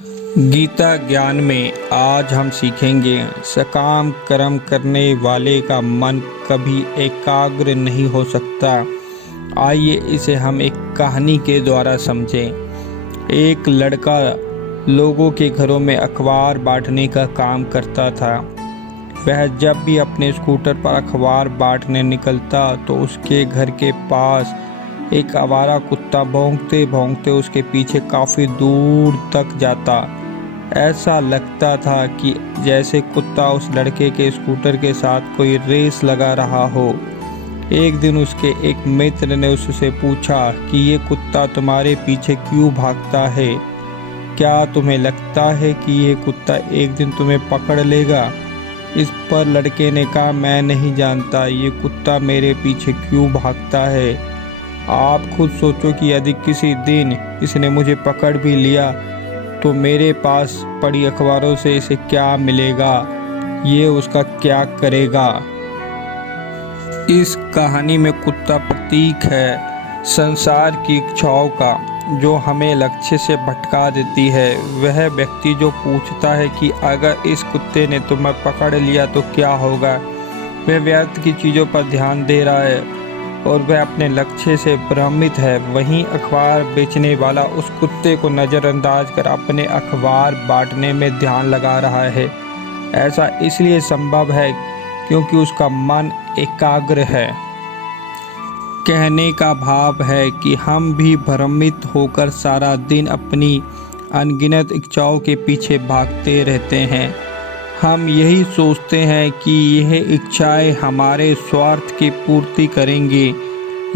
गीता ज्ञान में आज हम सीखेंगे सकाम कर्म करने वाले का मन कभी एकाग्र नहीं हो सकता। आइए इसे हम एक कहानी के द्वारा समझें। एक लड़का लोगों के घरों में अखबार बांटने का काम करता था। वह जब भी अपने स्कूटर पर अखबार बांटने निकलता तो उसके घर के पास एक आवारा कुत्ता भौंकते भौंकते उसके पीछे काफ़ी दूर तक जाता। ऐसा लगता था कि जैसे कुत्ता उस लड़के के स्कूटर के साथ कोई रेस लगा रहा हो। एक दिन उसके एक मित्र ने उससे पूछा कि ये कुत्ता तुम्हारे पीछे क्यों भागता है? क्या तुम्हें लगता है कि ये कुत्ता एक दिन तुम्हें पकड़ लेगा? इस पर लड़के ने कहा, मैं नहीं जानता ये कुत्ता मेरे पीछे क्यों भागता है। आप खुद सोचो कि यदि किसी दिन इसने मुझे पकड़ भी लिया तो मेरे पास पड़ी अखबारों से इसे क्या मिलेगा, ये उसका क्या करेगा। इस कहानी में कुत्ता प्रतीक है संसार की इच्छाओं का, जो हमें लक्ष्य से भटका देती है। वह व्यक्ति जो पूछता है कि अगर इस कुत्ते ने तुम्हें पकड़ लिया तो क्या होगा, वह व्यर्थ की चीज़ों पर ध्यान दे रहा है और वह अपने लक्ष्य से भ्रमित है। वहीं अखबार बेचने वाला उस कुत्ते को नज़रअंदाज कर अपने अखबार बांटने में ध्यान लगा रहा है। ऐसा इसलिए संभव है क्योंकि उसका मन एकाग्र है। कहने का भाव है कि हम भी भ्रमित होकर सारा दिन अपनी अनगिनत इच्छाओं के पीछे भागते रहते हैं। हम यही सोचते हैं कि यह इच्छाएं हमारे स्वार्थ की पूर्ति करेंगी,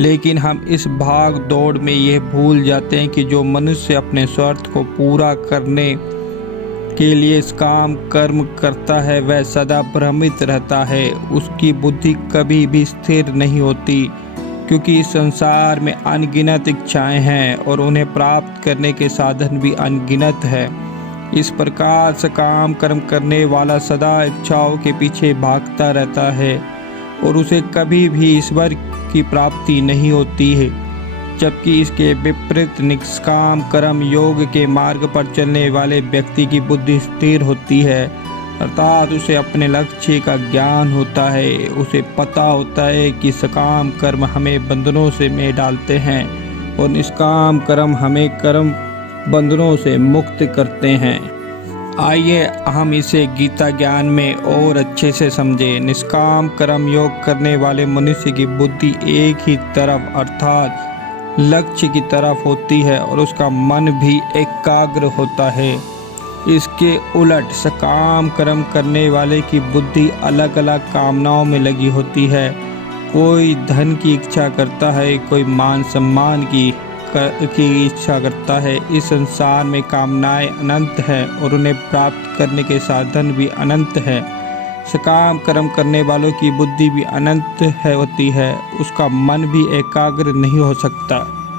लेकिन हम इस भाग दौड़ में यह भूल जाते हैं कि जो मनुष्य अपने स्वार्थ को पूरा करने के लिए इस काम कर्म करता है वह सदा भ्रमित रहता है। उसकी बुद्धि कभी भी स्थिर नहीं होती, क्योंकि इस संसार में अनगिनत इच्छाएं हैं और उन्हें प्राप्त करने के साधन भी अनगिनत है। इस प्रकार सकाम कर्म करने वाला सदा इच्छाओं के पीछे भागता रहता है और उसे कभी भी ईश्वर की प्राप्ति नहीं होती है। जबकि इसके विपरीत निष्काम कर्म योग के मार्ग पर चलने वाले व्यक्ति की बुद्धि स्थिर होती है, अर्थात उसे अपने लक्ष्य का ज्ञान होता है। उसे पता होता है कि सकाम कर्म हमें बंधनों से में डालते हैं और निष्काम कर्म हमें कर्म बंधनों से मुक्त करते हैं। आइए हम इसे गीता ज्ञान में और अच्छे से समझें। निष्काम कर्म योग करने वाले मनुष्य की बुद्धि एक ही तरफ अर्थात लक्ष्य की तरफ होती है और उसका मन भी एकाग्र होता है। इसके उलट सकाम कर्म करने वाले की बुद्धि अलग अलग कामनाओं में लगी होती है। कोई धन की इच्छा करता है, कोई मान सम्मान की इच्छा करता है। इस संसार में कामनाएं अनंत है और उन्हें प्राप्त करने के साधन भी अनंत है। सकाम कर्म करने वालों की बुद्धि भी अनंत है होती है, उसका मन भी एकाग्र नहीं हो सकता।